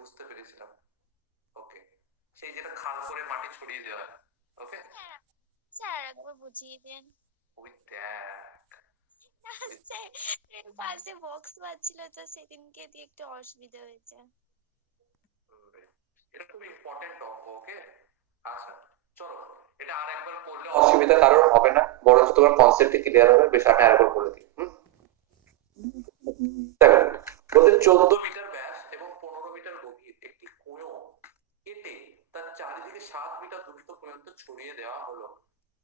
বুঝতে পেরেছিলাম। ওকে, সেই যেটা খাল করে মাটি ছড়িয়ে দেওয়া। ওকে স্যার একবার বুঝিয়ে দেন। ওই দেখ, স্যার পাশে বক্স বাজছিল তো সেদিনকে দিয়ে একটু অসুবিধা হয়েছে। এটা খুব ইম্পর্টেন্ট অঙ্ক। ওকে আচ্ছা চলো, এটা আর একবার করলে অসুবিধা কারোর হবে না, বরঞ্চ তোমার কনসেপ্টই ক্লিয়ার হবে। বেশ, আমি আরেকবার বলে দিই। দেখো, বলতে 14 মিটার ব্যাস এবং 15 মিটার গভীর একটি কুঁয়ো কেটে তার চারিদিকে 7 মিটার দূরত্ব পর্যন্ত ছড়িয়ে দেওয়া হলো,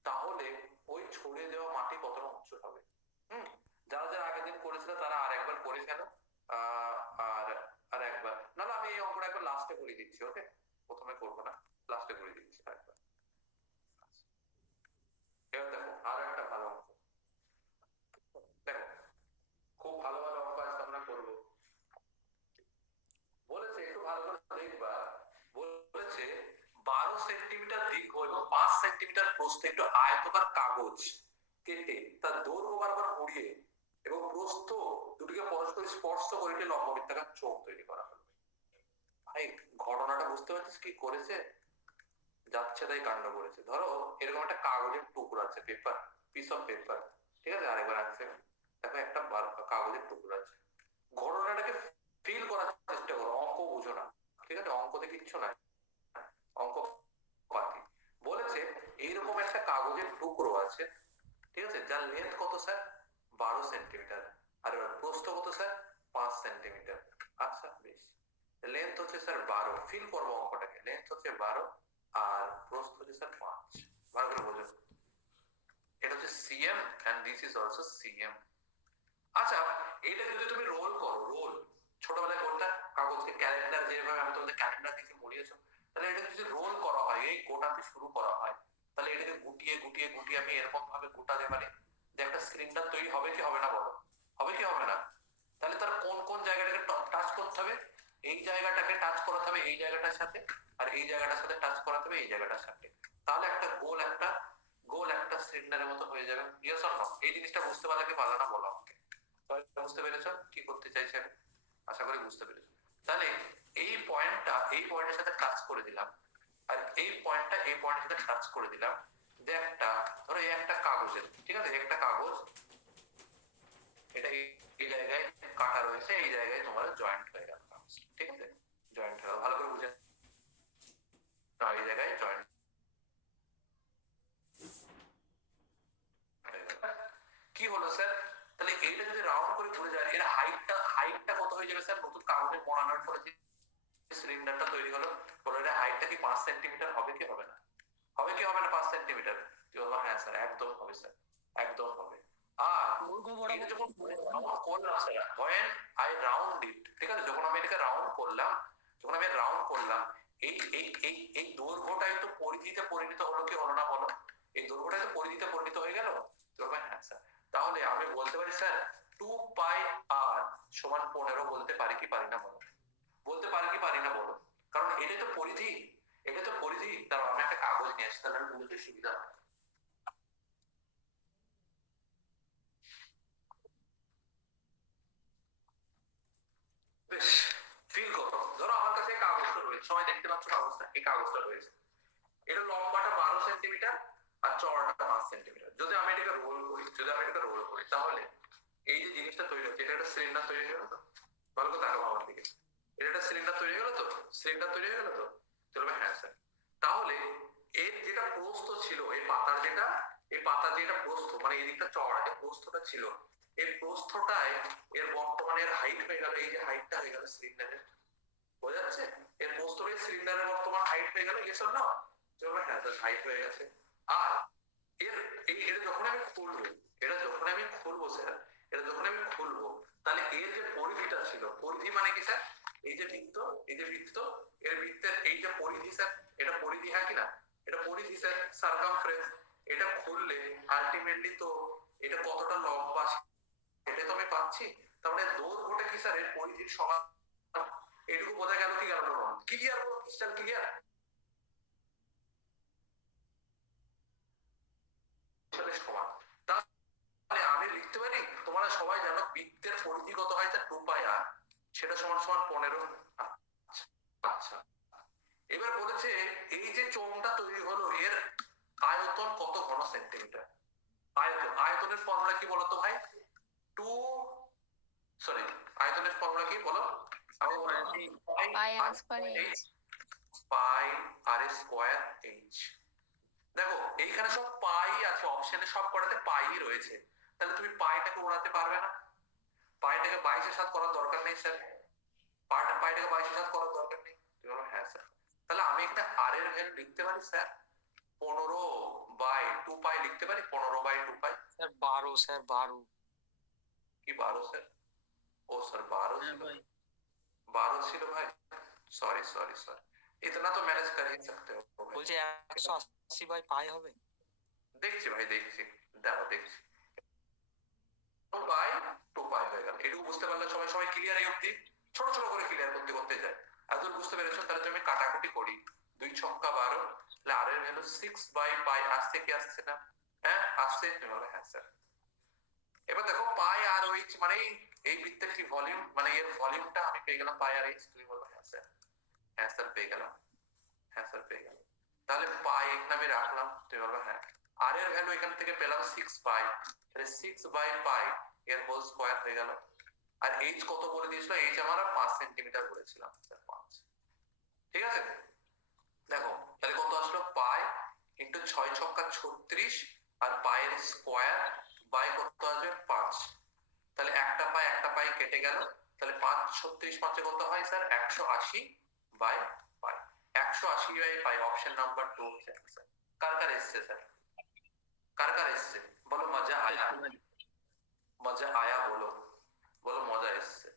তাহলে ওই ছড়িয়ে দেওয়া মাটি কতটা উঁচু হবে? হুম, যারা যারা আগের দিন করেছিল তারা আর একবার করে ফেলো। আর আর একবার, নাহলে আমি এই অঙ্কটা একবার লাস্টে করে দিচ্ছি। ওকে, প্রথমে করবো না, লাস্টে করে দিচ্ছি আরেকবার। এবার দেখো আরো একটা ভালো অঙ্ক। দেখো, খুব ভালো ভালো অঙ্ক আজকে আমরা করবো। বলেছে একটু ভালো করে দেখবা, বলেছে 12 সেন্টিমিটার দীর্ঘ এবং 5 সেন্টিমিটার প্রস্থ একটু আয়তকার কাগজ কেটে তার দৈর্ঘ্য বরাবর মুড়িয়ে এবং প্রস্থ দুটিকে পরস্পর স্পর্শ করে একটি লম্ব বৃত্তাকার চোখ তৈরি করা হলো। ভাই, ঘটনাটা বুঝতে পারছিস কি করেছে? যাচ্ছে তাই কাণ্ড করেছে। ধরো এরকম একটা কাগজের টুকরো আছে, পেপার, পিস অফ পেপার, ঠিক আছে? আরেকবার আছে, দেখো একটা কাগজের টুকরো আছে। ঘটনাটাকে ফিল করার চেষ্টা করো, অঙ্ক বুঝো না, ঠিক আছে? অঙ্কতে কিচ্ছু নাই, অঙ্ক বাকি। বলেছে এইরকম একটা কাগজের টুকরো আছে, ঠিক আছে, যার লেন্থ কত স্যার? 12 সেন্টিমিটার। আর এবার প্রস্থ কত স্যার? 5 সেন্টিমিটার। আচ্ছা বেশ, লেন্থ হচ্ছে স্যার 12, ফিল করবো অঙ্কটাকে। লেন্থ হচ্ছে 12 আর প্রস্থ হচ্ছে স্যার 5। ভালো করে বোঝো, এটা হচ্ছে CM and this is also CM. আচ্ছা, এটা যদি তুমি রোল করো, রোল ছোটবেলায় করতে, কাগজকে ক্যালেন্ডার, যেভাবে আমি তোমাদের ক্যালেন্ডার দিয়েছি মরিয়েছো, তাহলে এটা যদি রোল করা হয়, এই গোটাতে শুরু করা হয়, তাহলে এটাকে গুটিয়ে গুটিয়ে গুটিয়ে আমি এরকম ভাবে গোটাতে পারি যে একটা সিলিন্ডার তৈরি হবে কি হবে না বলো? হবে কি হবে না? তাহলে তার কোন কোন জায়গাটাকে টাচ করতে হবে? এই জায়গাটাকে টাচ করাতে হবে এই জায়গাটার সাথে, আর এই জায়গাটার সাথে টাচ করাতে হবে এই জায়গাটার সাথে। তাহলে একটা গোল একটা সিলিন্ডারের মতো হয়ে যাবে। Yes or no? এই জিনিসটা বুঝতে পারলে কি পারলে না বলো আমাকে? বুঝতে পেরেছো কি করতে চাইছি আমি? আশা করি বুঝতে পেরেছো। তাহলে এই পয়েন্টটা এই পয়েন্টের সাথে টাচ করে দিলাম, আর এই পয়েন্টটা এই পয়েন্টের সাথে টাচ করে দিলাম। যে একটা, ধরো এই একটা কাগজের, ঠিক আছে, একটা কাগজ, এটা এই জায়গায় কাটা রয়েছে, এই জায়গায় তোমার জয়েন্ট হয়ে গেল, ঠিক আছে? জয়েন্ট হয়ে গেল, ভালো করে বুঝে নাও, এই জায়গায় জয়েন্ট হয়ে গেল। কি হলো স্যার? তাহলে এইটা যদি রাউন্ড করে ঘুরে যায়, এর হাইটটা কত হয়ে যাবে স্যার? নতুন কাগজে মোড়ানোর ফলে যে সিলিন্ডারটা তৈরি হলো, বলো এর হাইটটা কি 5 সেন্টিমিটার হবে কি হবে না? হবে কি হবে না 5 সেন্টিমিটার? তুই বলবো হ্যাঁ স্যার, একদম হবে স্যার, একদম হবে। আর এটা যখন রাউন্ড করলাম sir, when I round it, ঠিক আছে, যখন আমি এটাকে রাউন্ড করলাম, যখন আমি রাউন্ড করলাম, এই এই এই এই দৈর্ঘ্যটাই তো পরিধিতে পরিণত হলো কি হলো না বলো? এই দৈর্ঘ্যটাই তো পরিধিতে পরিণত হয়ে গেল। তবে হ্যাঁ স্যার, তাহলে আমি বলতে পারি স্যার 2 পাই r সমান 15 বলতে পারি কি পারি না বলো? বলতে পারি কি পারি না বলো? কারণ এটা তো পরিধি, এটা তো পরিধি। তারপর আমি একটা কাগজ নিয়ে আসি, তাহলে বুঝতে সুবিধা হয়। বেশ, ফিল করো, ধরো আমার কাছে এই কাগজটা রয়েছে, সবাই দেখতে পাচ্ছ কাগজটা, এই কাগজটা রয়েছে। এটা লম্বাটা 12 সেন্টিমিটার আর চওড়াটা 5 সেন্টিমিটার। যদি আমি এটাকে রোল করি, তাহলে এই যে জিনিসটা তৈরি হচ্ছে, এটা একটা সিলিন্ডার তৈরি হয়ে গেল তো? ভালো করে তাকাবো আমার দিকে, এটা একটা সিলিন্ডার তৈরি হয়ে গেল তো? সিলিন্ডার তৈরি হয়ে গেল তো? চলবে হ্যাঁ স্যার। তাহলে এর যেটা প্রস্থ ছিল, এই পাতার যেটা, এই পাতার যেটা প্রস্থ, মানে এই দিকটা চওড়া, যে প্রস্থটা ছিল, এই প্রস্থটায় এর বর্তমানে এর হাইট হয়ে গেল, এই যে হাইটটা হয়ে গেল সিলিন্ডারের। বোঝা যাচ্ছে? এর প্রস্থটাই সিলিন্ডারের বর্তমান হাইট হয়ে গেল, ইয়েস অর নো? চলবে হ্যাঁ স্যার, হাইট হয়ে গেছে। আর এর এটা যখন আমি খুলবো, এটা যখন আমি খুলবো স্যার, এটা যখন আমি খুলবো, তাহলে এর যে পরিধিটা ছিল, পরিধি মানে কি স্যার? এই যে বৃত্ত, এই যে বৃত্ত, এর বৃত্তের এই যে পরিধি স্যার, এটা পরিধি হ্যাঁ কি না? এটা পরিধি স্যার, সার্কামফারেন্স। এটা খুললে আলটিমেটলি তো এটা কতটা লম্বা এটা তো আমি পাচ্ছি। তার মানে দৈর্ঘ্যটা কি স্যার এর পরিধির সমান। এটুকু বোঝা গেল কি গেল না? Clear, crystal clear. সমান। তাহলে আমি লিখতে পারি, তোমরা সবাই জানো বৃত্তের পরিধি কত হয়, 2 পাই r, সেটা সমান সমান 15। আচ্ছা, বলেছে এই যে চোঙটা তৈরি হলো এর আয়তন কত ঘন সেন্টিমিটার। আয়তনের ফর্মুলা কি বলতো ভাই? টু সরি আয়তনের ফর্মুলা কি বলো? পাই আর স্কয়ার এইচ। পাই আর স্কয়ার এইচ। দেখো এইখানে সব পাই আছে, অপশনে সব কটাতে পাই রয়েছে, তাহলে তুমি পাইটাকে উড়াতে পারবে না। পাইটাকে 22 সাথে করার দরকার নেই স্যার, পাইটাকে 22 সাথে করার দরকার নেই। তুমি বলো হ্যাঁ স্যার, তাহলে আমি এখানে আর এর ভ্যালু লিখতে পারি স্যার 15/2 পাই লিখতে পারি, 15/2 পাই। Sir 12 sir 12। কি 12 স্যার? ও স্যার 12 ছিল, ভাই 12 ছিল ভাই, सॉरी सॉरी सॉरी, इतना तो मैनेज कर ही सकते हो भाई। বলছে 180 বাই পাই হবে। দেখছি ভাই দেখছি, দাঁড়াও দেখছি। 2/2 হয়ে গেল, এটুকু বুঝতে পারলে সবাই সবাই ক্লিয়ার? এই অবধি ছোট ছোট করে ক্লিয়ার করতে করতে যায়। এতদূর বুঝতে পেরেছো? তাহলে তুমি কাটাকুটি করি, 2 ছক্কা 12, তাহলে আর এর ভ্যালু 6/পাই আসছে কি আসছে না? হ্যাঁ আসছে, তুমি বলে হ্যাঁ স্যার। এবার দেখো পাই আর এইচ মানে এই বৃত্তের কি ভলিউম, মানে এর ভলিউমটা আমি পেয়ে গেলাম পাই আর এইচ, তুমি বলো হ্যাঁ স্যার। হ্যাঁ স্যার পেয়ে গেলাম, হ্যাঁ স্যার পেয়ে গেলাম। তাহলে পাই এখানে আমি রাখলাম, তুমি বলবে হ্যাঁ। আর এর ভ্যালু এখান থেকে পেলাম 6 পাই, তাহলে 6/পাই এর হোল স্কয়ার হয়ে গেল। আর এইচ কত বলে দিয়েছিল? এইচ আমরা 5 সেন্টিমিটার বলেছিলাম স্যার, 5। ঠিক আছে, দেখো তাহলে কত আসলো? পাই ইন্টু 6 ছক্কা 36 আর পায়ের স্কয়ার বাই কত আসবে? 5। তাহলে একটা পাই কেটে গেল, তাহলে 5 36 5 কত হয় স্যার? 180/পাই। 180/পাই অপশন নাম্বার 2 হচ্ছে आंसर। কার কার এসছে স্যার? কার কার এসছে বলো? মজা আয়া, মজা আয়া বলো, বলো মজা এসছে।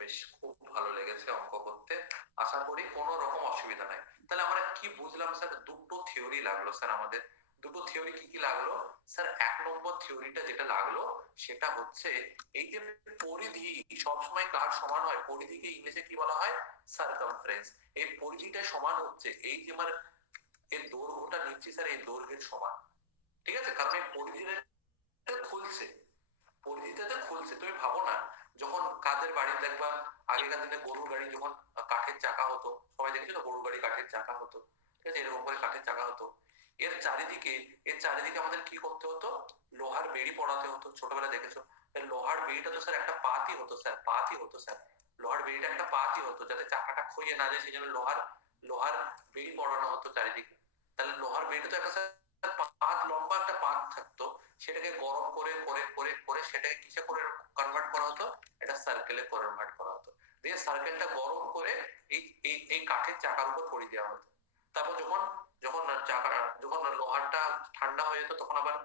বেশ খুব ভালো লেগেছে অঙ্ক করতে, আশা করি কোনো রকম অসুবিধা নাই। তাহলে আমরা কি বুঝলাম স্যার? দুটো থিওরি লাগলো স্যার আমাদের। দুটো থিওরি কি কি লাগলো স্যার? 1 নম্বর থিওরিটা যেটা লাগলো সেটা হচ্ছে এই যে পরিধি সবসময় কার সমান হয়? পরিধিকে ইংলিশে কি বলা হয়? সার্কামফারেন্স। এই পরিধিটা সমান হচ্ছে এই যে আমার এর দৈর্ঘ্যটা নিচ্ছি স্যার, এই দৈর্ঘ্যের সমান। ঠিক আছে, কারণ এই পরিধিটা খুলছে, পরিধিটাতে খুলছে। তুমি ভাবো না যখন কাদের বাড়ি দেখবা আগেকার দিনে গরুর গাড়ি যখন কাঠের চাকা হতো, সবাই দেখেছো তো গরুর গাড়ি কাঠের চাকা হতো, ঠিক আছে, এরকম করে কাঠের চাকা হতো। এর চারিদিকে আমাদের কি করতে হতো? লোহার বেড়ি পড়াতে হতো, ছোটবেলা দেখেছো। লোহার বেড়িটা তো স্যার একটা পাতই হতো স্যার, পাতই হতো স্যার। লোহার বেড়িটা একটা পাতই হতো যাতে চাকাটা ক্ষয়ে না যায়, সেই জন্য লোহার লোহার বেড়ি পড়ানো হতো চারিদিকে। তাহলে লোহার বেড়িটা তো একটা স্যার পাত, লম্বা একটা পাত থাকতো, সেটাকে গরম করে করে করে করে সেটাকে কিসে করে কনভার্ট করা হতো? এটা সার্কেলে কনভার্ট করা হতো। দিয়ে সার্কেলটা গরম করে এই এই এই কাঠের চাকার উপর পরিয়ে দেওয়া হতো। তারপর যখন যখন চাকা যখন লোহাটা ঠান্ডা হয়ে যেত তখন আবার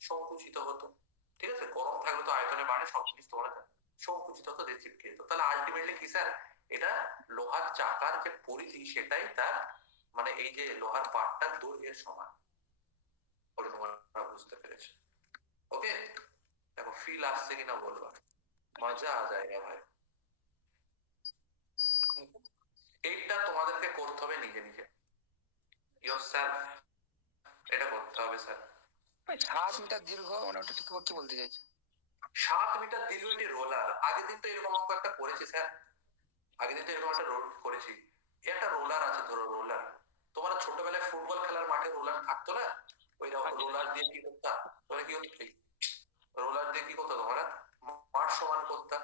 সংকুচিত হতো। ঠিক আছে, গরম থাকলে তো আয়তনে বাড়ে, সংকুচিত করা যায়, সংকুচিত হতো দিয়ে চিপকে যেত। তাহলে আলটিমেটলি কি স্যার? এটা লোহার চাকার যে পরিধি সেটাই তার মানে এই যে লোহার পাটটার দৈর্ঘ্যের সমান বলে তোমরা বুঝতে পেরেছো। ওকে, দেখো ফিল আসছে কিনা বলবা, মজা আ যায়গা ভাই। এইটা তোমাদেরকে করতে হবে নিজে নিজে, yourself, এটা করতে হবে স্যার। 7 মিটার দীর্ঘ মানে ওটা ঠিক কি বলতে চাইছো? 7 মিটার দীর্ঘ একটি রোলার, আগের দিন তো এরকম অঙ্ক একটা করেছি স্যার, আগের দিন তো এরকম একটা রোল করেছি। একটা রোলার আছে, ধরো রোলার, তোমরা ছোটবেলায় ফুটবল খেলার মাঠে রোলার থাকতো না? ওই রোলার দিয়ে কি করতাম? তোমরা কি হতো? রোলার দিয়ে কি করতো তোমরা? মাঠ সমান করতাম।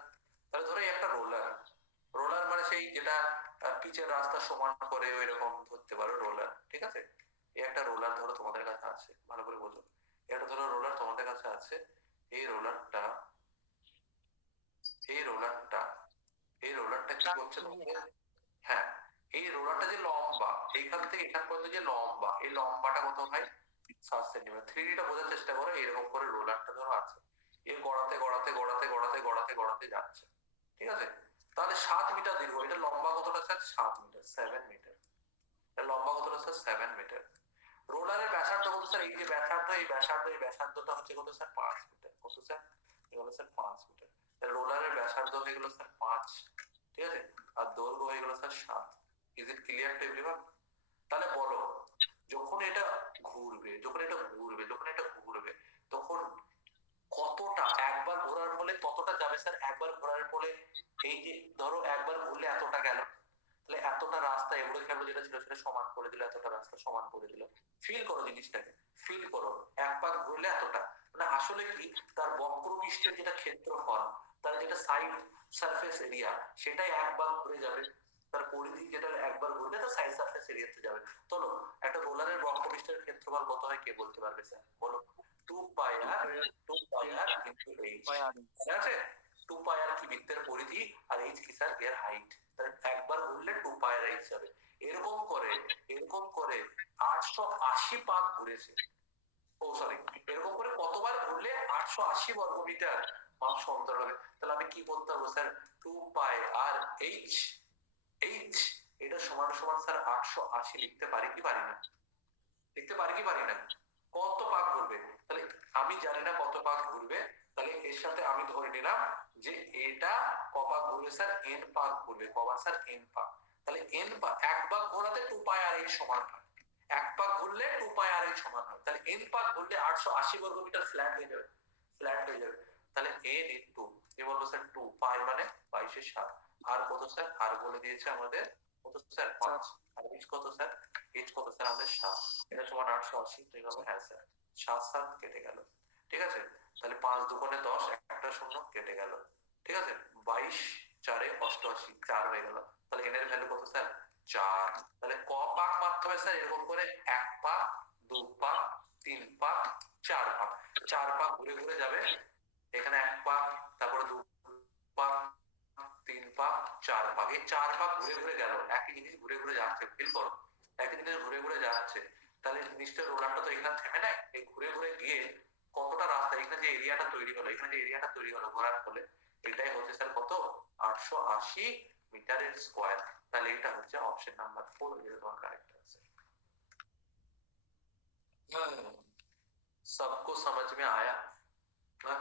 তাহলে ধরো এই একটা রোলার, রোলার মানে সেই যেটা পিচের রাস্তা সমান করে ওই রকম ধরতে পারো রোলার। ঠিক আছে, এই একটা রোলার ধরো তোমাদের কাছে আছে, ভালো করে বোঝো। একটা ধরো রোলার তোমাদের কাছে আছে, এই রোলারটা এই রোলারটা এই রোলারটা কি করছে তোমাদের? হ্যাঁ, এই রোলারটা যে লম্বা, এইখান থেকে এখান পর্যন্ত যে লম্বা, এই লম্বাটা কত ভাই? 7 সেন্টিমিটার। 3Dটা বোঝার চেষ্টা করো, এরকম করে রোলারটা ধরো আছে, এ গড়াতে গড়াতে গড়াতে গড়াতে গড়াতে গড়াতে যাচ্ছে। ঠিক আছে, তাহলে 7 মিটার দীর্ঘ, এটা লম্বা কতটা স্যার? 7 metre, 7 metre. এটা লম্বা কতটা স্যার? 7 মিটার। রোলারের ব্যাসার্ধ কত স্যার? এই যে ব্যাসার্ধ, এই ব্যাসার্ধ, এই ব্যাসার্ধটা হচ্ছে কত স্যার? 5 মিটার। কত স্যার? এগুলো স্যার 5 মিটার। রোলারের ব্যাসার্ধ হয়ে গেল স্যার 5, ঠিক আছে, আর দৈর্ঘ্য হয়ে গেল sir 7। Is it clear to everyone? তাহলে বলো, যখন এটা ঘুরবে, যখন এটা ঘুরবে, যখন এটা ঘুরবে, তখন কতটা একবার ঘোরার ফলে কতটা যাবে স্যার? একবার ঘোরার ফলে এই যে ধরো একবার ঘুরলে এতটা গেল, তাহলে এতটা রাস্তা এবড়ো খেবড়ো যেটা ছিল সেটা সমান করে দিল, এতটা রাস্তা সমান করে দিল। ফিল করো জিনিসটাকে, ফিল করো। এক পাক ঘুরলে এতটা, মানে আসলে কি তার বক্রপৃষ্ঠের যেটা ক্ষেত্রফল, তার যেটা সাইড সারফেস এরিয়া, সেটাই একবার ঘুরে যাবে। তার পরিধি যেটা একবার ঘুরবে তার সাইড সারফেস এরিয়াতে যাবে। চলো, একটা রোলারের বক্রপৃষ্ঠের ক্ষেত্রফল কত হয় কে বলতে পারবে স্যার? বলো। 2 পাই আর 2 পাই আর ইনটু এইচ, ঠিক আছে? 2 পাই আর কি বৃত্তের পরিধি, আর এইচ কি স্যার? এর হাইট। তাহলে একবার ঘুরলে 2 পাই আর এইচ যাবে। এরকম করে 880 পাক ঘুরেছে। ও সরি, এরকম করে কতবার ঘুরলে 880 বর্গমিটার মাপ সমান্তর হবে? তাহলে আমি কি করতে পারবো স্যার? 2 পাই আর এইচ, এইচ এটা সমান সমান স্যার 880 লিখতে পারি কি পারি না? লিখতে পারি কি পারি না? কত পাক ঘুরবে? তাহলে আমি জানি না কত পাক ঘুরবে, তাহলে এর সাথে আমি ধরে নিলাম যে এটা কপাক ঘুরবে স্যার? এন পাক ঘুরবে। কবার স্যার? এন পাক। তাহলে এন পাক, এক পাক ঘোরাতে 2 পাই আর এইচ সমান হয়, এক পাক ঘুরলে 2 পাই আর এইচ সমান হয়। তাহলে এন পাক ঘুরলে 880 বর্গমিটার ফ্ল্যাট হয়ে যাবে, ফ্ল্যাট হয়ে যাবে। তাহলে এন ইনটু কি বলবো স্যার? 2 পাই মানে 22/7। আর কত স্যার? আর বলে দিয়েছে আমাদের কত স্যার? 5। আর এইচ কত স্যার? এইচ কত স্যার আমাদের? 7। এটা সমান 880। ঠিক হবে? হ্যাঁ স্যার। 7 7 কেটে গেল, ঠিক আছে? তাহলে 5 দুগুণে 10, একটা শূন্য কেটে গেল, ঠিক আছে? 22 4 এ 88, 4 হয়ে গেল। তাহলে এন এর ভ্যালু কত স্যার? 4। তাহলে ক পাক মারতে হবে স্যার? এরকম করে 1 পাক, 2 পাক, 3 পাক, 4 পাক। 4 পাক ঘুরে ঘুরে যাবে। এখানে 1 পাক, তারপরে 2 পাক, 3 পাক, 4 পাক। এই 4 পাক ঘুরে ঘুরে গেল, একই জিনিস ঘুরে ঘুরে যাচ্ছে। ফিল করো, একই জিনিস ঘুরে ঘুরে যাচ্ছে। তাহলে জিনিসটা রোলারটা তো এখানে থেমে নাই, এই ঘুরে ঘুরে গিয়ে কতটা রাস্তা, এখানে যে এরিয়াটা তৈরি হলো, এখানে যে এরিয়াটা তৈরি হলো ঘোরার ফলে, এটাই হচ্ছে স্যার কত? 880 মিটারের স্কয়ার। তাহলে এটা হচ্ছে অপশন নাম্বার 4, যেটা তোমার কারেক্ট আছে। सबको समझ में आया? হ্যাঁ,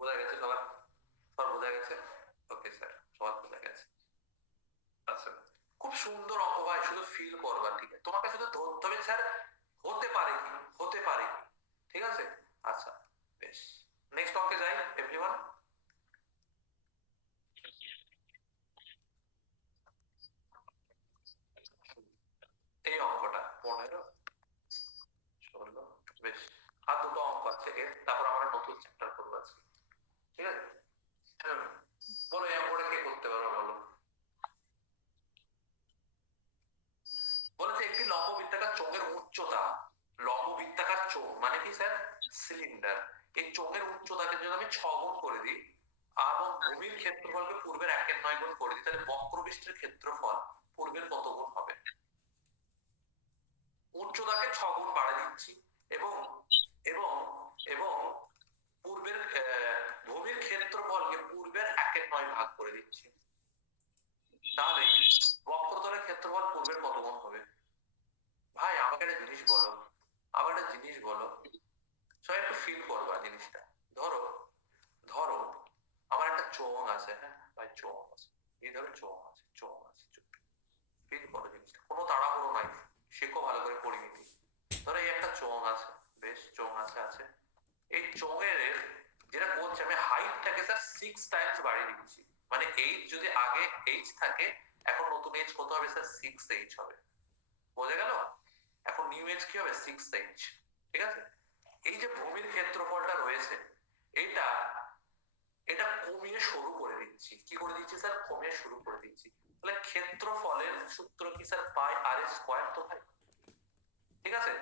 বোঝা গেছে সবার? সবার বোঝা গেছে? ওকে স্যার, সবার বোঝা গেছে। আচ্ছা, খুব সুন্দর অঙ্ক ভাই, শুধু ফিল করবা, ঠিক আছে? তোমাকে শুধু ধরতে হবে স্যার হতে পারে কি, হতে পারে কি, ঠিক আছে? আচ্ছা, বেশ। নেক্সট অঙ্কে যাই এভরিওয়ান। এই অঙ্কটা 15 16, বেশ। আর দুটো অঙ্ক আছে এর, তারপর আমরা নতুন চ্যাপ্টার করবো আজকে, ঠিক আছে? বলো এই অঙ্কটা কে করতে পারো বলো? বলেছে একটি লম্ববৃত্তাকার চোঙের উচ্চতা, লম্ববৃত্তাকার চোঙ মানে কি স্যার? সিলিন্ডার। এই চোঙের উচ্চতাকে যদি আমি 6 গুণ করে দিই এবং ভূমির ক্ষেত্রফলকে পূর্বের 1/9 গুণ করে দিই, তাহলে বক্রপৃষ্ঠের ক্ষেত্রফল পূর্বের কত গুণ হবে? উচ্চতাকে 6 গুণ বাড়িয়ে দিচ্ছি এবং এবং এবং পূর্বের ভূমির ক্ষেত্রফলকে পূর্বের 1/9 ভাগ করে দিচ্ছি। তাহলে বক্রতলের ক্ষেত্রফল পূর্বের কত গুণ হবে? ভাই আমাকে একটা জিনিস বলো, আমার একটা জিনিস বলো, সবাই একটু ফিল করবা জিনিসটা। ধরো, ধরো আমার একটা চোঙ আছে, হ্যাঁ ভাই চোঙ আছে, এই ধরো চোঙ আছে, চোঙ আছে, ফিল করো জিনিসটা, কোনো তাড়াহুড়ো নাই, শেখো ভালো করে পরিমিতি। ধরো এই একটা চোঙ আছে, বেশ চোঙ আছে আছে। এই চোঙের যেটা বলছি আমি, হাইটটাকে স্যার 6 টাইমস বাড়িয়ে দিচ্ছি। মানে এইচ যদি আগে এইচ থাকে, এখন নতুন এইচ কত হবে স্যার? 6h হবে। বোঝা গেল? এখন নিউ এইচ কি হবে? 6h, ঠিক আছে? এই যে ভূমির ক্ষেত্রফলটা রয়েছে, এটা এটা কমিয়ে শুরু করে দিচ্ছি। কি করে দিচ্ছি স্যার? কমিয়ে শুরু করে দিচ্ছি। তাহলে ক্ষেত্রফলের সূত্র কি স্যার? পাই আর স্কয়ার তো ভাই, ঠিক আছে?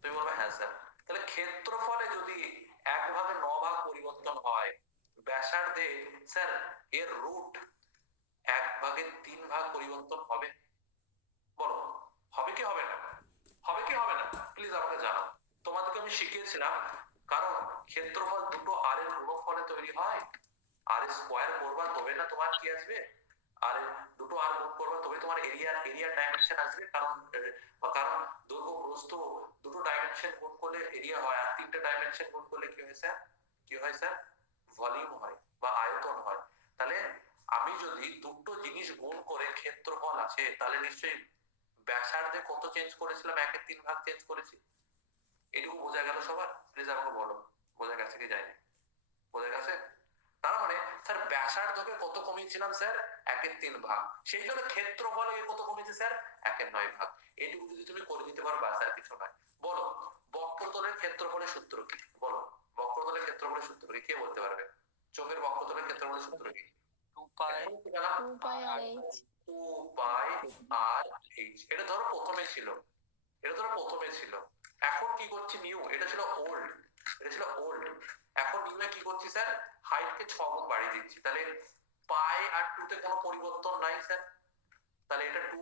তুমি বলবে হ্যাঁ স্যার। তাহলে ক্ষেত্রফলে যদি 1/9 পরিবর্তন হয়, ব্যাসার্ধে স্যার এর রুট 1/3 পরিবর্তন হবে? বলো, হবে কি হবে না? হবে কি হবে না? প্লিজ আমাকে জানাও। তোমাদেরকে আমি শিখিয়েছিলাম, কারণ ক্ষেত্রফল দুটো আর এর গুণফলে তৈরি হয়। আর স্কয়ার করবা তবে না তোমার কি আসবে? আর দুটো আর গুণ করবা তবে তোমার এরিয়া ডাইমেনশন আসবে। কারণ দৈর্ঘ্য প্রস্থ দুটো ডাইমেনশন গুণ করলে এরিয়া হয়, আর তিনটে ডাইমেনশন গুণ করলে কি হয় স্যার? কি হয় স্যার? ভলিউম হয় বা আয়তন হয়। তাহলে আমি যদি দুটো জিনিস গুণ করে ক্ষেত্রফল আছে, তাহলে নিশ্চয়ই ব্যাসার্ধে কত চেঞ্জ করেছিলাম? 1/3 চেঞ্জ করেছি। এটুকু বোঝা গেল সবার? প্লিজ আমাকে বলো, বোঝা গেছে কি যায়নি? বোঝা গেছে? তার মানে স্যার ব্যাসার্ধকে কত কমিয়েছিলাম স্যার? 1/3 ভাগ, সেই জন্য ক্ষেত্রফল এর কত কমেছে স্যার 1/9 ভাগ। এইটুকু যদি তুমি করে দিতে পারো বাস আর কিছু নয়। বলো বক্রতলের ক্ষেত্রফলের সূত্র কি? বলো বক্রতলের ক্ষেত্রফলের সূত্র কি, কে বলতে পারবে? চোখের বক্রতলের ক্ষেত্রফলের সূত্র কি? 2 পাই 2 পাই আর এইচ। 2 পাই আর এইচ। এটা ধরো প্রথমে ছিল, এখন কি করছি নিউ, এটা ছিল ওল্ড, এখন নিউ এ কি করছি স্যার হাইট কে 6 গুণ বাড়িয়ে দিচ্ছি, তাহলে পাই আর 2 তে কোনো পরিবর্তন নাই স্যার, তাহলে এটা 2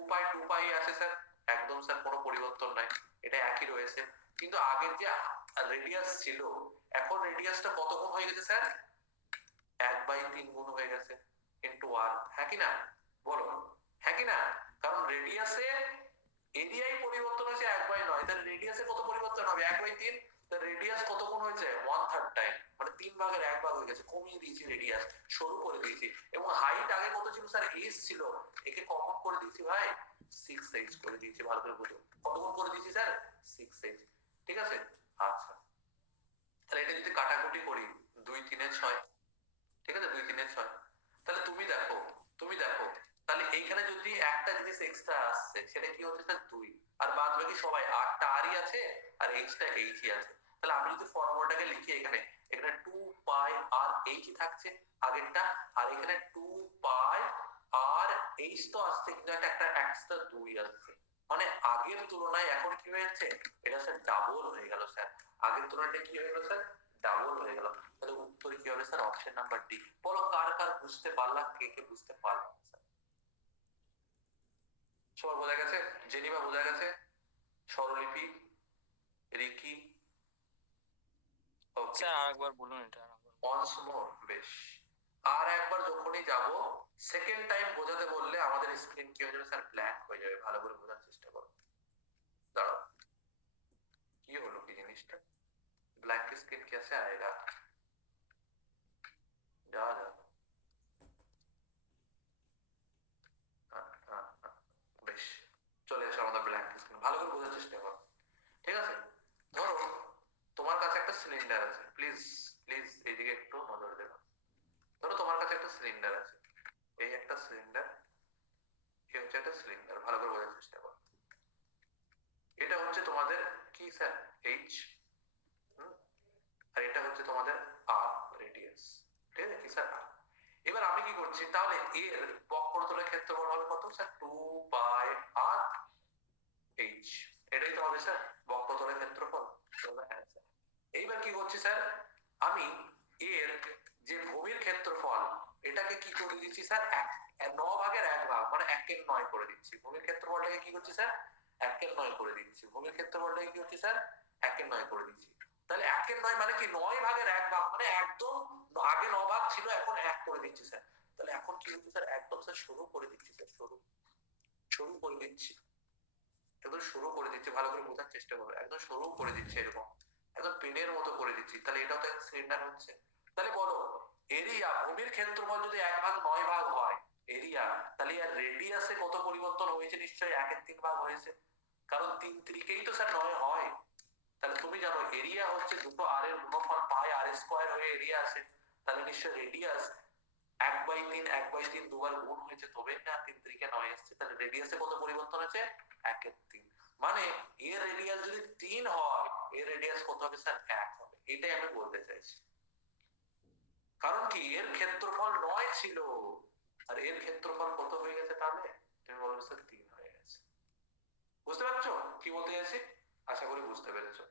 পাই আছে স্যার, একদম স্যার কোনো পরিবর্তন নাই, এটা একই রয়েছে। কিন্তু আগের যে রেডিয়াস ছিল, এখন রেডিয়াসটা কত গুণ হয়ে গেছে স্যার 1/3 গুণ হয়ে গেছে ইনটু আর, হ্যাঁ কি না? বলো হ্যাঁ কি না? কারণ রেডিয়াসে এরিয়াই পরিবর্তন হয়েছে 1/9, তাহলে রেডিয়াসে কত পরিবর্তন হবে 1/3, তাহলে রেডিয়াস কত গুণ হয়েছে 1/3 টাইম, মানে 3/1 হয়ে গেছে, কমিয়ে দিয়েছি রেডিয়াস, সরু করে দিয়েছি। এবং হাইট আগে কত ছিল স্যার এইচ ছিল, একে কমন করে দিয়েছি ভাই 6h করে দিয়েছি, ভালো করে বুঝো কত গুণ করে দিয়েছি স্যার 6h, ঠিক আছে? আচ্ছা তাহলে এটা যদি কাটাকুটি করি 2 3 6, ঠিক আছে 2 3 6, তাহলে তুমি দেখো তাহলে এইখানে যদি একটা জিনিস এক্সট্রা আসছে সেটা কি হচ্ছে স্যার 2, আর বাদ বাকি সবাই আরটা আরই আছে আর এইচটা এইচই আছে। তাহলে আমি যদি ফর্মুলাটাকে লিখি এখানে 2 পাই আর এইচ থাকছে আগেরটা, আর এখানে 2 পাই আর এইচ তো আসছে কিন্তু একটা এক্সট্রা 2 আসছে, মানে আগের তুলনায় এখন কি হয়ে যাচ্ছে এটা স্যার ডাবল হয়ে গেল স্যার, আগের তুলনায় কি হয়ে গেল স্যার ডাবল হয়ে গেল। তাহলে উত্তর কি হবে স্যার অপশন নাম্বার ডি। বলো কার কার বুঝতে পারলাম, কে কে বুঝতে পারলাম স্যার? সবার বোঝা গেছে? জেনিবা বোঝা গেছে? স্বরলিপি, রিকি, ওকে স্যার আরেকবার বলুন এটা। once more, বেশ। আর একবার যখনই যাব সেকেন্ড টাইম বোঝাতে বললে আমাদের স্ক্রিন কি হয়ে যাবে স্যার ব্ল্যাঙ্ক হয়ে যাবে, ভালো করে বোঝার চেষ্টা করো। দাঁড়াও কি হলো কি জিনিসটা, ब्लैंक स्क्रीन कैसे आएगा, जा जा বেশ চলে এসো আমাদের ব্ল্যাঙ্ক স্ক্রিন, ভালো করে বোঝার চেষ্টা করো, ঠিক আছে? ধরো তোমার কাছে একটা সিলিন্ডার আছে, প্লিজ এইদিকে একটু নজর দেবে। ধরো তোমার কাছে একটা সিলিন্ডার আছে, এই একটা সিলিন্ডার, এই হচ্ছে একটা সিলিন্ডার, ভালো করে বোঝার চেষ্টা করো। এটা হচ্ছে তোমাদের কি স্যার এইচ, আর এটা হচ্ছে তোমাদের আর রেডিয়াস, ঠিক আছে কি স্যার? এবার আমি কি করছি, তাহলে এর বক্রতলের ক্ষেত্রফল হবে কত স্যার 2 পাই আর এইচ, এটাই তো হবে স্যার বক্রতলের ক্ষেত্রফল। এইবার কি করছি স্যার, আমি এর যে ভূমির ক্ষেত্রফল এটাকে কি করে দিচ্ছি স্যার 9/1 মানে 1/9 করে দিচ্ছি, ভূমির ক্ষেত্রফলটাকে কি করছি স্যার 1/9 করে দিচ্ছি, ভূমির ক্ষেত্রফলটাকে কি হচ্ছে স্যার 1/9 করে দিচ্ছি। তাহলে 1/9 মানে কি 9/1 মানে একদম, আগে 9 ভাগ ছিল এখন 1 করে দিচ্ছি স্যার। তাহলে এখন কি হচ্ছে স্যার একদম স্যার শুরু করে দিচ্ছি স্যার, শুরু করে দিচ্ছি, একদম শুরু করে দিচ্ছি, ভালো করে বোঝার চেষ্টা করো, একদম শুরু করে দিচ্ছি এরকম, একদম পেনের মতো করে দিচ্ছি, তাহলে এটাও তো একটা সিলিন্ডার হচ্ছে। তাহলে বলো এরিয়া, ভূমির ক্ষেত্রফল যদি 1/9 হয় এরিয়া, তাহলে এর রেডিয়াসে কত পরিবর্তন হয়েছে, নিশ্চয়ই 1/3 হয়েছে, কারণ 3 3কেই তো স্যার 9 হয়। তাহলে তুমি জানো এরিয়া হচ্ছে দুটো আর এর গুণফল পাই আর স্কয়ার হয়ে এরিয়া আসে, তাহলে নিশ্চয়ই রেডিয়াস 1/3 দুবার গুণ হয়েছে তবে না 3 3 9 এসেছে, তাহলে রেডিয়াসে কত পরিবর্তন হয়েছে 1/3, মানে এর রেডিয়াস যদি 3 হয় এর রেডিয়াস কত হবে স্যার 1 হবে, এটাই আমি বলতে চাইছি। কারণ কি এর ক্ষেত্রফল 9 ছিল আর এর ক্ষেত্রফল কত হয়ে গেছে, তাহলে তুমি বলবে স্যার 3 হয়ে গেছে। বুঝতে পারছো কি বলতে চাইছি? আশা করি বুঝতে পেরেছো।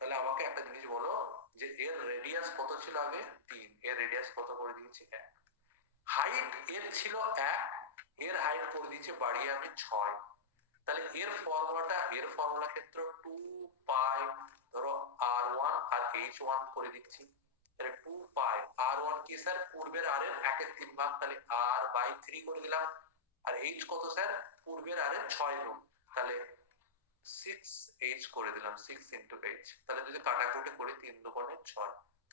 তাহলে আমাকে একটা জিনিস বলো যে এর রেডিয়াস কত ছিল আগে 3, এর রেডিয়াস কত করে দিয়েছি 1, হাইট এর ছিল 1, এর হাইট করে দিয়েছি বাড়িয়ে আমি 6, তাহলে এর ফর্মুলা ক্ষেত্র 2 পাই ধরো r1 আর h1 করে দিচ্ছি, তাহলে 2 পাই r1 কি স্যার পূর্বের r এর 1/3 তাহলে r/3 করে দিলাম, আর h কত স্যার পূর্বের r এর 6 গুণ, তাহলে 6h করে দিলাম, 6 into h, তাহলে যদি কাটাকুটি করি 3 দুগুণে 6,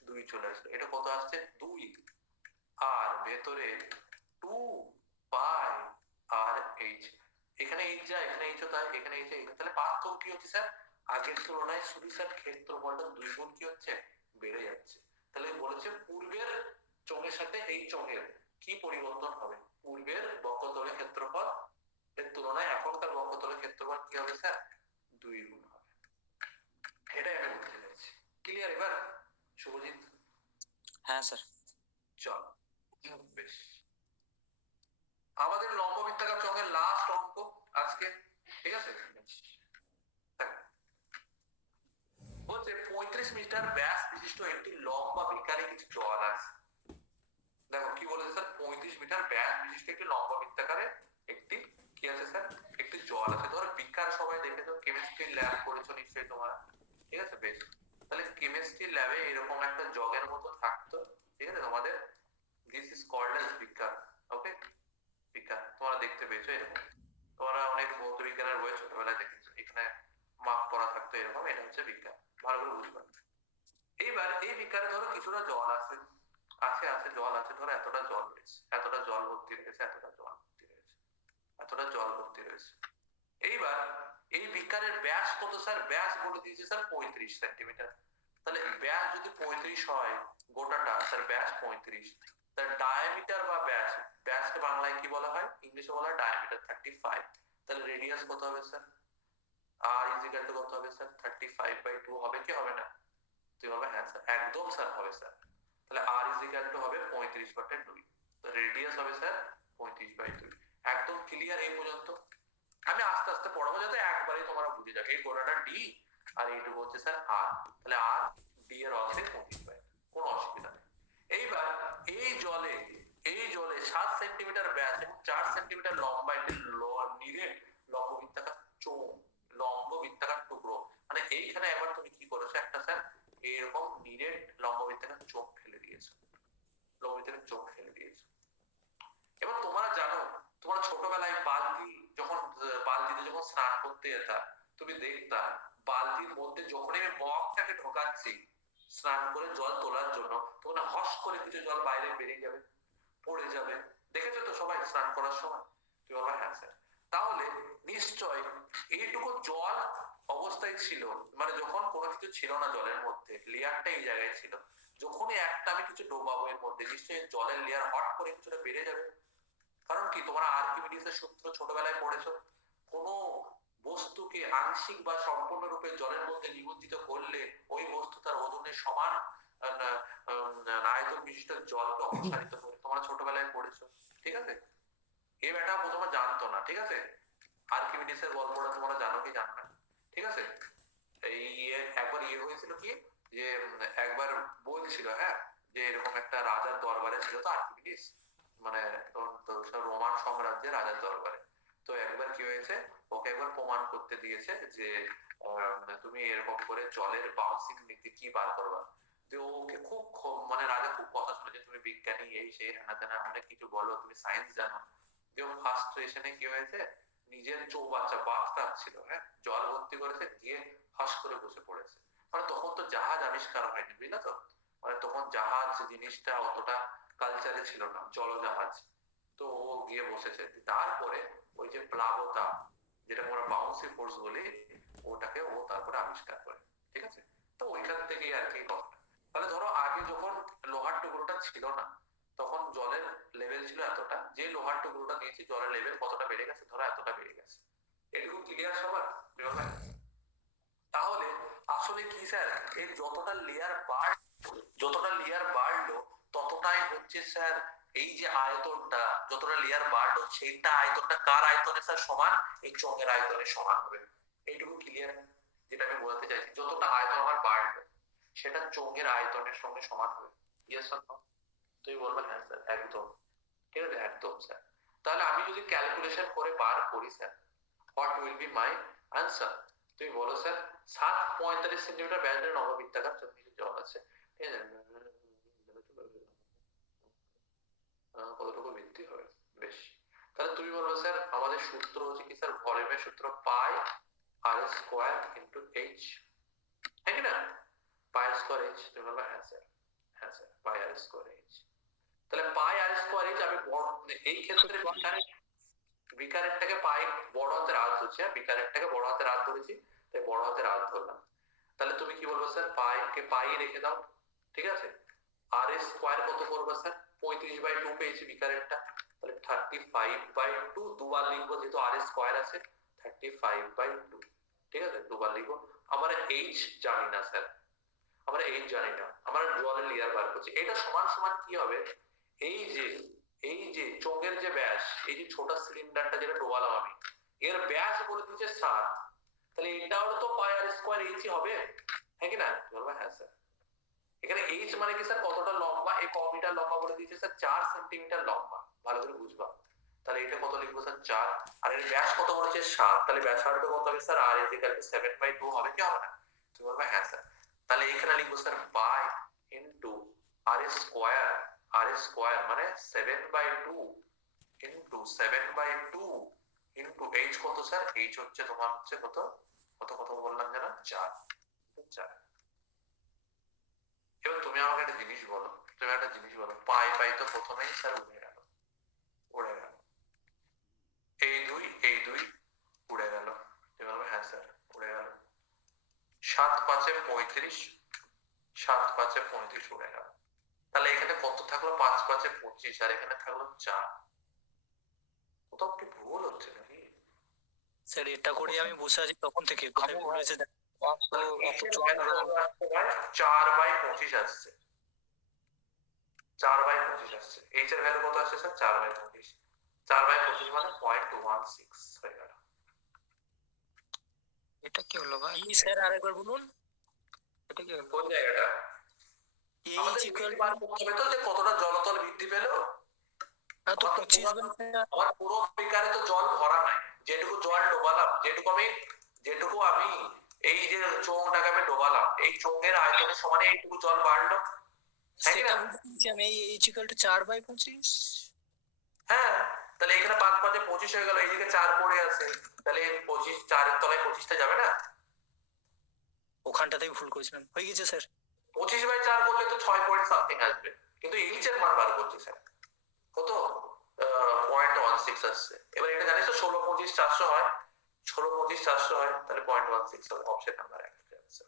2 চলে আসবে, এটা কত আসছে 2, আর ভেতরে 2 পাই আর h, এখানে h যায় এখানে h তাই এখানে h, তাহলে পার্থক্য কি হচ্ছে স্যার আগের তুলনায় শুধু স্যার ক্ষেত্রফলটা 2 গুণ কি হচ্ছে বেড়ে যাচ্ছে। তাহলে বলেছে পূর্বের চোঙের সাথে এই চোঙের কি পরিবর্তন হবে, পূর্বের ক্ষেত্রফল এর তুলনায় এখনকার বক্ষতলের ক্ষেত্রফল কি হবে স্যার 2 গুণ হবে। এটাই আমি বলতে চাইছি। ক্লিয়ার এবার শুভজিৎ? হ্যাঁ স্যার। চল বেশ, আমাদের লম্ব বৃত্তাকার চোঙের লাস্ট অঙ্ক আজকে, ঠিক আছে? বলছে 35 মিটার ব্যাস বিশিষ্ট একটি লম্বা বিকারে কিছু জল আছে। দেখো কি বলেছে স্যার, 35 মিটার ব্যাস বিশিষ্ট একটি লম্বা বৃত্তাকারে একটি কি আছে স্যার, একটি জল আছে। ধরো বিকার সবাই দেখেছো, কেমিস্ট্রি ল্যাব করেছো নিশ্চয়ই তোমরা, ঠিক আছে? বেশ, তাহলে কেমিস্ট্রি ল্যাবে এরকম একটা জগের মতো থাকতো, ঠিক আছে? তোমাদের দিস ইজ কল্ড অ্যাজ বিকার, ওকে? বিকার তোমরা দেখতে পেয়েছো এরকম, তোমরা অনেক ভৌত বিজ্ঞানের বই ছোটবেলায় দেখেছো, এখানে মাপ করা থাকতো এরকম, এটা হচ্ছে বিকার, ভালো করে বুঝবে। এইবার এই বিকারে ধরো কিছুটা জল আছে, আছে জল আছে, ধরো এতটা জল রয়েছে, এতটা জল ভর্তি রয়েছে, এতটা জল ভর্তি রয়েছে, এতটা জল ভর্তি রয়েছে। এইবার এই বিকারের ব্যাস কত স্যার? ব্যাস বলে দিয়েছে স্যার 35 সেন্টিমিটার। তাহলে ব্যাস যদি 35 হয় গোটাটা, স্যার ব্যাস 35, তার ডায়ামিটার বা ব্যাস, ব্যাসকে বাংলায় কি বলা হয়, ইংলিশে বলা হয় ডায়ামিটার 35। তাহলে রেডিয়াস কত হবে sir? R is equal to কত হবে স্যার? 35/2 হবে কি হবে না? তুই বলবে হ্যাঁ স্যার, একদম স্যার হবে স্যার। তাহলে আর ইজ ইকুয়াল টু হবে 35/2, তো রেডিয়াস হবে স্যার 35/2। একদম ক্লিয়ার এই পর্যন্ত? আমি আস্তে আস্তে পড়াবো যাতে একবারেই তোমরা বুঝে যাও। এই গোড়াটা ডি আর এইটুকু হচ্ছে স্যার আর, তাহলে আর ডি এর অর্ধেক 25/2, কোনো অসুবিধা নেই। এইবার এই জলে 7 সেন্টিমিটার ব্যাস এবং 4 সেন্টিমিটার লম্বা একটি নিরেট লম্ব বৃত্তাকার চোঙ, লম্ব বৃত্তাকার টুকরো, মানে এইখানে একবার তুমি কি করেছো, একটা স্যার এরকম নিরেট লম্ব বৃত্তাকার চোখ ফেলে দিয়েছো, লম্ব বৃত্তাকার চোখ ফেলে দিয়েছো। এবার তোমরা জানো, তোমরা ছোটবেলায় বালতিতে যখন স্নান করতে যেতা, তুমি দেখতা বালতির মধ্যে যখনই আমি মগটাকে ঢোকাচ্ছি স্নান করে জল তোলার জন্য, তখন হস করে কিছু জল বাইরে বেরিয়ে যাবে, পড়ে যাবে। দেখেছো তো সবাই স্নান করার সময়? তুমি বলবে হ্যাঁ স্যার। তাহলে নিশ্চয় এইটুকু জল অবস্থায় ছিল, মানে যখন কোনো কিছু ছিল না জলের মধ্যে, লেয়ারটা এই জায়গায় ছিল, যখনই একটা আমি কিছু ডোবাবো এর মধ্যে, নিশ্চয়ই জলের লেয়ার হট করে কিছুটা বেড়ে যাবে। কারণ কি, তোমরা আর্কিমিডিসের সূত্র ছোটবেলায় পড়েছো, কোন বস্তুকে আংশিক বা সম্পূর্ণরূপে জলের মধ্যে নিমজ্জিত করলে ওই বস্তু তার ওজনের সমান আয়তন বিশিষ্ট জলকে অপসারিত করে, তোমরা ছোটবেলায় পড়েছো, ঠিক আছে? এই ব্যাটা প্রথমে জানতো না, ঠিক আছে? আর্কিমিডিসের গল্পটা তোমরা জানো কি জানো না, ঠিক আছে? এই একবার হয়েছিল কি, যে একবার বলছিল, হ্যাঁ, যে এরকম একটা রাজার দরবারে ছিল তো আর্কিমিডিস, মানে রোমান সাম্রাজ্যের রাজার দরবারে। তো একবার কি হয়েছে, ওকে একবার প্রমাণ করতে দিয়েছে যে তুমি এরকম করে জলের বাউন্সিং নীতি কি বার করবা। যে ওকে মানে রাজা খুব কথা শুনেছে, তুমি বিজ্ঞানী এই সেই হ্যানা তেনা অনেক কিছু বলো, তুমি সায়েন্স জানো। যে ফার্স্ট্রেশনে কি হয়েছে, নিজের চৌবাচ্চা বাথটাব ছিল, হ্যাঁ, জল ভর্তি করেছে, গিয়ে হাস করে বসে পড়েছে। মানে তখন তো জাহাজ আবিষ্কার হয়নি, বুঝলে তো? মানে তখন জাহাজ জিনিসটা অতটা কালচারে ছিল না, জলজাহাজ। তো ও গিয়ে বসেছে, তারপরে ওই যে প্লাবতা, যেটা আমরা বাউন্সি ফোর্স বলি, ওটাকে ও তারপরে আবিষ্কার করে, ঠিক আছে? তো ওইখান থেকেই আর কি কথা। তাহলে ধরো আগে যখন লোহার টুকরোটা ছিল না, তখন জলের লেভেল ছিল এতটা, যে লোহার টুকরোটা দিয়েছি জলের লেভেল কতটা বেড়ে গেছে, ধরো এতটা বেড়ে গেছে। এটুকু ক্লিয়ার সবার? তাহলে আসলে কি স্যার, এই যতটা লেয়ার বাড়লো ততটাই হচ্ছে স্যার, এই যে আয়তনটা যতটা লেয়ার বাড়লো, সেইটা আয়তনটা কার আয়তনে স্যার সমান? এই চোঙের আয়তনে সমান হবে। এইটুকু ক্লিয়ার? যেটা আমি বলতে চাইছি, যতটা আয়তন আমার বাড়লো সেটা চোঙের আয়তনের সঙ্গে সমান হবে। Yes or no? তুই বলবে হ্যাঁ স্যার, একদম, ঠিক আছে, একদম স্যার। তাহলে আমি যদি ক্যালকুলেশন করে বার করি sir, what will be my answer? তুমি বলো স্যার, 7.45 সেন্টিমিটার ব্যাসের নববৃত্তাকার চোঙে জল আছে, ঠিক আছে? কতটুকু বৃদ্ধি হবে? বেশ, তাহলে তুমি বলবে স্যার আমাদের সূত্র হচ্ছে কি স্যার, ভলিউমের সূত্র পাই আর স্কয়ার ইনটু এইচ, তাই না? পাই আর স্কয়ার এইচ, তুমি বলবে হ্যাঁ স্যার, হ্যাঁ স্যার, পাই আর স্কয়ার এইচ। তাহলে পাই আর স্কয়ার এইচ আমি এই ক্ষেত্রে বিকারেরটাকে পাই বড় হাতের আর ধরছি, হ্যাঁ, বিকারেরটাকে বড় হাতের আর ধরেছি, তাই বড় হাতের আর ধরলাম। তাহলে তুমি কি বলবো স্যার, পাই কে পাই রেখে দাও, ঠিক আছে? আর এর স্কয়ার কত করবে স্যার? 35/2 পেয়েছি বিকারেরটা, তাহলে 35/2 দুবার লিখবো, যেহেতু আর স্কোয়ার আছে 35/2, ঠিক আছে, দুবার লিখবো। আমরা এইচ জানি না স্যার, আমরা এইচ জানি না, আমরা জলের লেয়ার বার করছি। এটা সমান সমান কি হবে, এই যে চোঙের যে ব্যাস, এই যে ছোট সিলিন্ডারটা যেটা ডোবালাম আমি, এর ব্যাস বলে দিচ্ছে 7, তাহলে এটাও তো পাই আর স্কোয়ার এইচই হবে, হ্যাঁ কি না? বলবো হ্যাঁ স্যার। এখানে এইচ মানে কি স্যার, কতটা লম্বা, এই ক মিটার লম্বা বলে দিয়েছে স্যার 4 সেন্টিমিটার লম্বা, ভালো করে বুঝবা। তাহলে এটা কত লিখবো স্যার 4, আর এর ব্যাস কত বলেছে 7, তাহলে ব্যাসার্ধ কত হবে স্যার, আর ইকুয়াল টু 7/2 হবে কি হবে না? তুমি বলবে হ্যাঁ স্যার। তাহলে এখানে লিখবো sir by into r square মানে 7/2 ইনটু 7/2 ইনটু এইচ কত স্যার, এইচ হচ্ছে তোমার হচ্ছে কত কত কত বললাম জানা 4। এবার তুমি আমাকে একটা জিনিস বলো, পাই পাই তো প্রথমেই স্যার উড়ে গেল, এই দুই উড়ে গেল, তুমি বলবে হ্যাঁ স্যার উড়ে গেল। 7×5 = 35, 7×5 = 35 উড়ে গেল। তাহলে এখানে কত থাকলো, 5×5 = 25, আর এখানে থাকলো 4। কোথাও কি ভুল হচ্ছে নাকি স্যার? এটা করে আমি বসে আছি তখন থেকে, কোথায় ভুল হয়েছে দেখ। 4/25 আসছে, 4/25 আসছে। এইচ এর ভ্যালু কত আসছে স্যার, 4/25, 4/25 মানে 0.16 হয়ে গেল। এটা কি হলো ভাই? এই স্যার আরেকবার বলুন, এটা কি হলো? কোন জায়গাটা এই আমাদের ইকুয়াল বার করতে হবে তো, যে কতটা জলতল বৃদ্ধি পেল। তো 25 গুণ স্যার। আমার পুরো বিকারে তো জল ভরা নাই, যেটুকু জল ডোবালাম, যেটুকু আমি এই যে চোঙটাকে আমি ডোবালাম, এই চোঙের আয়তনের সমানে এইটুকু জল বাড়লো, হ্যাঁ কি সেটা না? বুঝতে পেরেছি আমি, এই এইচ ইকুয়াল টু 4/25। হ্যাঁ, তাহলে এখানে 5×5 = 25 হয়ে গেল, এইদিকে 4 পড়ে আছে, তাহলে 25, 4-এর তলায় 25টা যাবে না? ওখানটাতেই ভুল করেছিলাম, হয়ে গেছে স্যার। 25/4 করলে তো 6 পয়েন্ট সামথিং আসবে, কিন্তু এইচ এর মান বার করছি স্যার কত, 0.16 আসছে। এবার এটা জানিস তো 16-25-400 হয়, 16-25-400 হয়, তাহলে 0.16 হবে অপশন নাম্বার 1 आंसर।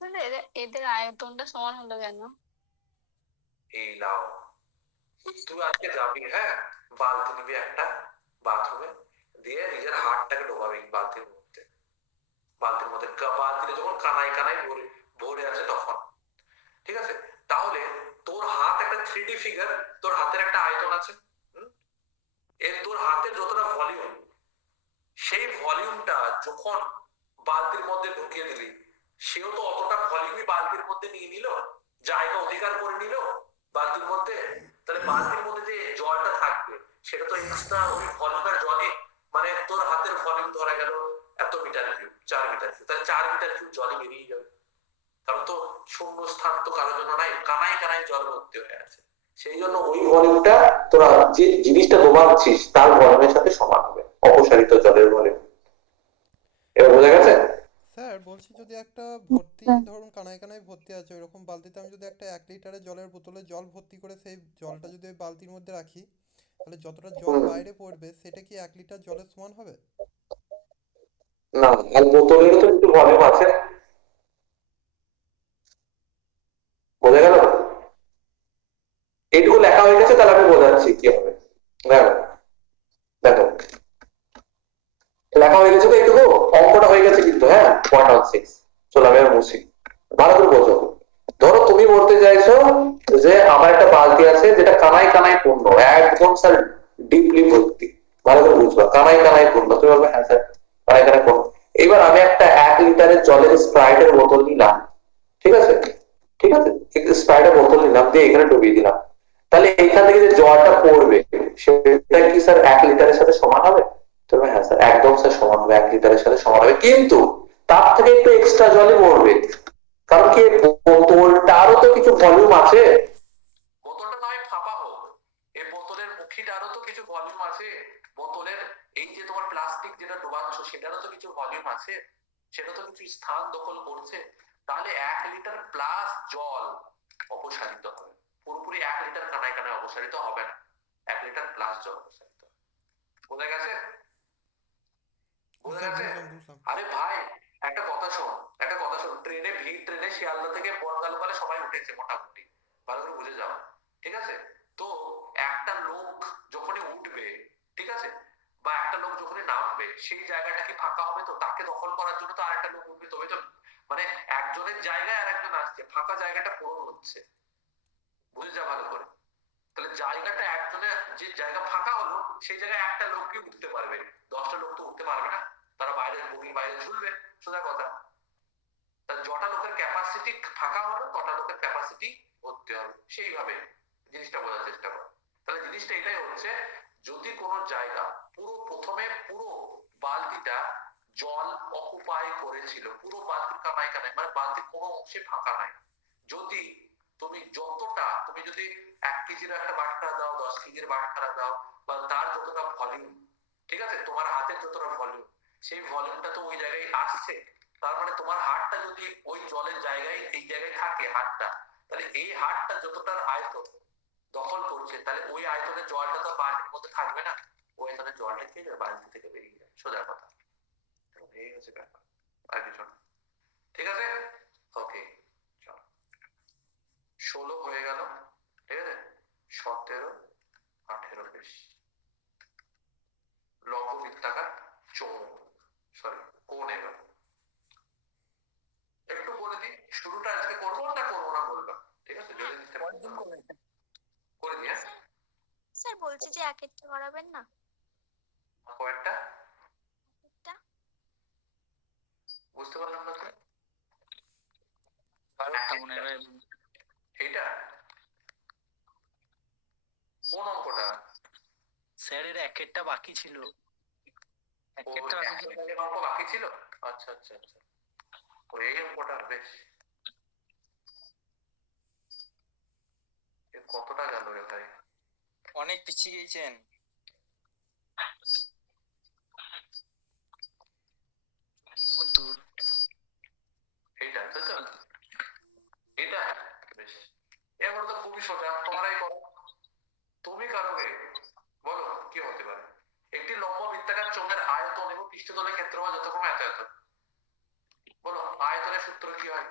মানে এদের আয়তনটা সমান হলো কেন? এই লাও, তুই আজকে যাবি, হ্যাঁ, বালতি নিবি একটা বাথরুমে, দিয়ে নিজের হাতটাকে ডোবাবি বালতির মধ্যে, বালতিতে যখন কানায় কানায় ভরে ভরে আছে তখন, ঠিক আছে? তাহলে তোর হাত একটা 3D ফিগার, তোর হাতের একটা আয়তন আছে, এর তোর হাতের যতটা ভলিউম, সেই ভলিউমটা যখন বালতির মধ্যে ঢুকিয়ে দিলি, সেও তো অতটা ভলিউমই বালতির মধ্যে নিয়ে নিল, জায়গা অধিকার করে নিল বালতির মধ্যে। তাহলে বালতির মধ্যে যে জলটা থাকবে, সেটা তো এক্সট্রা ওই ভলিউমের জলে, মানে তোর হাতের ভলিউম ধরা গেল এত মিটার কিউব, 4 মিটার কিউব, তাহলে 4 মিটার কিউব জলে বেরিয়ে যাবে, কারণ তো শূন্য স্থান তো কারোর জন্য নাই, কানায় কানায় জল ভর্তি হয়ে আছে। সেই জন্য ওই ভলিউমটা তোরা যে জিনিসটা ডোবাচ্ছিস তার ভলিউমের সাথে সমান হবে, অপসারিত জলের ভলিউম। এবার বোঝা গেছে? স্যার বলছি, যদি একটা ভর্তি, ধরুন কানায় কানায় ভর্তি আছে ওইরকম বালতিতে, আমি যদি একটা 1 লিটারের জলের বোতলে জল ভর্তি করে সেই জলটা যদি ওই বালতির মধ্যে রাখি, তাহলে যতটা জল বাইরে পড়বে সেটা কি 1 লিটার জলের সমান হবে? না, আর বোতলেরও তো একটু ভলিউম আছে, বোঝা গেল? এইটুকু লেখা হয়ে গেছে, তাহলে আমি বোঝাচ্ছি কি হবে। দেখো দেখো, লেখা হয়ে গেছে তো এইটুকু, অঙ্কটা হয়ে গেছে কিন্তু, হ্যাঁ 0.16। চলো আমি আর মুছি, ভালো করে বোঝো। ধরো তুমি বলতে চাইছো যে আমার একটা বালতি আছে যেটা কানায় কানায় পূর্ণ, একদম স্যার ডিপলি ভর্তি, ভালো করে বুঝবা, কানায় কানায় পূর্ণ, তুমি বলবে হ্যাঁ স্যার কানায় কানায় পূর্ণ। এবার আমি একটা 1 লিটারের জলের স্প্রাইটের বোতল নিলাম, ঠিক আছে, ঠিক আছে, স্প্রাইটের বোতল নিলাম, দিয়ে এখানে ডুবিয়ে দিলাম, তাহলে এখান থেকে যে জলটা পড়বে সেটা কি স্যার 1 লিটারের সাথে সমান হবে? তবে হ্যাঁ স্যার একদম স্যার সমান হবে, 1 লিটারের সাথে সমান হবে, কিন্তু তার থেকে একটু এক্সট্রা জলই পড়বে, কারণ কি বোতলটারও তো কিছু ভলিউম আছে, বোতলটা নয় ফাঁপা হোক, এই বোতলের মুখিটারও তো কিছু ভলিউম আছে, বোতলের এই যে তোমার প্লাস্টিক যেটা ডোবাচ্ছ সেটারও তো কিছু ভলিউম আছে, সেটা তো কিছু স্থান দখল করছে। তাহলে 1 লিটার প্লাস জল অপসারিত হবে, পুরোপুরি 1 লিটার কানায় কানায় অপসারিত হবে না, 1 লিটার প্লাস জল অপসারিত। বোঝা গেছে? বোঝা স্যার গেছে? বুঝলাম বুঝলাম। আরে ভাই, একটা কথা শোন, ট্রেনে ভিড়, ট্রেনে শিয়ালদা থেকে বনগাঁ সবাই উঠেছে মোটামুটি, ভালো করে বুঝে যাও, ঠিক আছে? তো একটা লোক যখনই উঠবে উঠবে, ঠিক আছে, বা একটা লোক যখনই নামবে সেই জায়গাটা কি ফাঁকা হবে? তো তাকে দখল করার জন্য তো আরেকটা লোক উঠবে, তবে তো মানে একজনের জায়গায় আর একজন আসছে, ফাঁকা জায়গাটা পূরণ হচ্ছে, বুঝে যা ভালো করে। তাহলে জায়গাটা একজনের, যে জায়গা ফাঁকা হলো সেই জায়গায় একটা লোকই উঠতে পারবে, 10টা লোক তো উঠতে পারবে না, তারা বাইরের বগির বাইরে ঝুলবে, সোজা কথা। তা যটা লোকের ক্যাপাসিটি ফাঁকা হলো তটা লোকের ক্যাপাসিটি ভর্তি হবে, সেইভাবে জিনিসটা বোঝার চেষ্টা করো। তাহলে জিনিসটা এটাই হচ্ছে, যদি কোনো জায়গা পুরো প্রথমে পুরো বালতিটা জল অকুপাই করেছিল, পুরো বালতির কানায় কানায়, মানে বালতির কোনো অংশে ফাঁকা নাই, যদি তুমি যতটা, তুমি যদি 1 কেজির একটা বাটখারা দাও, 10 কেজির বাটখারা দাও, বা তার যতটা ভলিউম, ঠিক আছে, তোমার হাতের যতটা ভলিউম, সেই ভলিউমটা তো ওই জায়গায় আসছে, তার মানে তোমার হাতটা যদি ওই জলের জায়গায়, এই জায়গায় থাকে হাতটা, তাহলে এই হাতটা যতটার আয়তন দখল করছে, তাহলে ওই আয়তনের জলটা তো বালতির মধ্যে থাকবে না, ওই আয়তনের জলটা খেয়ে যাবে, বালতি থেকে বেরিয়ে যায়, সোজা কথা। এই হচ্ছে ব্যাপার, আর কিছু না, ঠিক আছে। ওকে, চলো, 16 হয়ে গেল, ঠিক আছে, 17, 18 বেশ। লম্ব বৃত্তাকার চৌম্বক, সরি কোণ, এবার একটু বলে দিই, শুরুটা আজকে করবো না করবো না বলবা, ঠিক আছে, যদি দিতে পারো করে দিই। হ্যাঁ, স্যার স্যার বলছি যে এক একটা করাবেন না? কয়েকটা একটা বুঝতে পারলাম না তো। বারোটা মনে হয়। এইটা কোন অঙ্কটা? স্যারের এক একটা বাকি ছিল, এক ও, একটা বাকি ছিল। একটা অঙ্ক বাকি ছিল, আচ্ছা আচ্ছা আচ্ছা, ও এই অঙ্কটা, বেশ। এ কতটা গেল রে ভাই? অনেক পিছিয়ে গিয়েছেন। দূর। এইটা তাই তো, এটা বেশ। এবার তো খুবই সোজা, তোমরাই করো, তুমি কারোগে বলো কি হতে পারে। একটি লম্ব বৃত্তাকার চোঙের আয়তন এবং পৃষ্ঠতলের ক্ষেত্রফল যথাক্রমে এত এত, বলো আয়তনের সূত্র কি হয়?